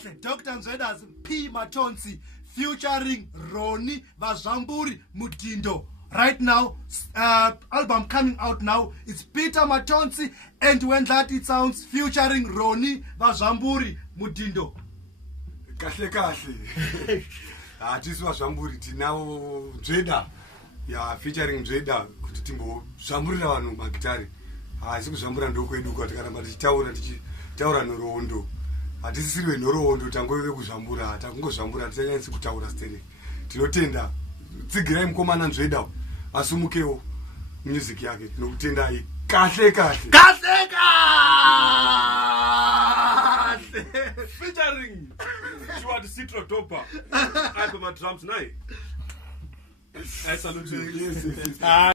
kahle Dr. Nzweda's P Matonsi featuring Ronnie Vazamburi Mudindo. Right now, album coming out now. It's Peter Matonsi and When That It Sounds featuring Ronnie Vazamburi Mudindo. Kahle. This was Vazamburi now Zweda. Yeah, featuring Zweda kuti timbo zvamburira vanhu magitari. Asi kuzvambura ndokwedu kwati kana mati taura norondo. Hatisisiriwe norondo tangove kuzvambura, takungozvambura tisanyanyisi kutaura stene. Tinotenda tsigirai mukomana Zweda asumukewo music yake tinokutendai kahle. Featuring Stuart Citro Dopa. I have my drums now. I salute you. Yes.